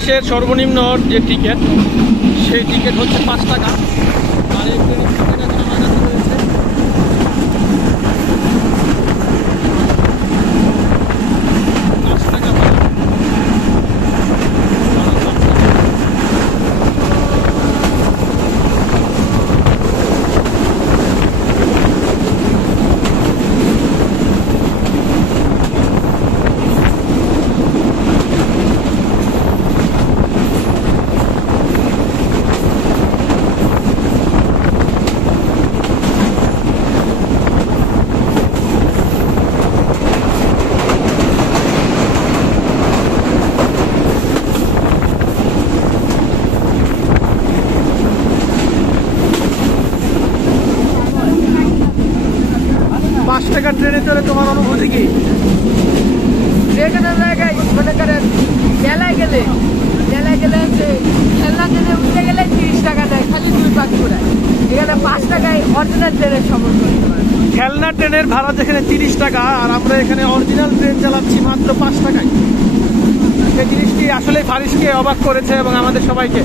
বাংলাদেশের সর্বনিম্ন যে টিকিট সেই টিকিট হচ্ছে 5 টাকা। আর এই ট্রেনের টিকিট এখন আমার কাছে রয়েছে 5 টাকা। ট্রেনে চলে তোমার অনুভূতি কি? যেখানে জায়গায় মনে করেন মেলায় গেলে হচ্ছে খেলনা ট্রেনে উঠে গেলে 30 টাকা দেয়, খালি 2 পাক করে। এখানে 5 টাকায় অরিজিনাল ট্রেনের সফর করতে পারে। খেলনা ট্রেনের ভাড়া যেখানে 30 টাকা, আর আমরা এখানে অরিজিনাল ট্রেন চালাচ্ছি মাত্র 5 টাকায়। এই জিনিসটি আসলে ফারিসকে অবাক করেছে এবং আমাদের সবাইকে।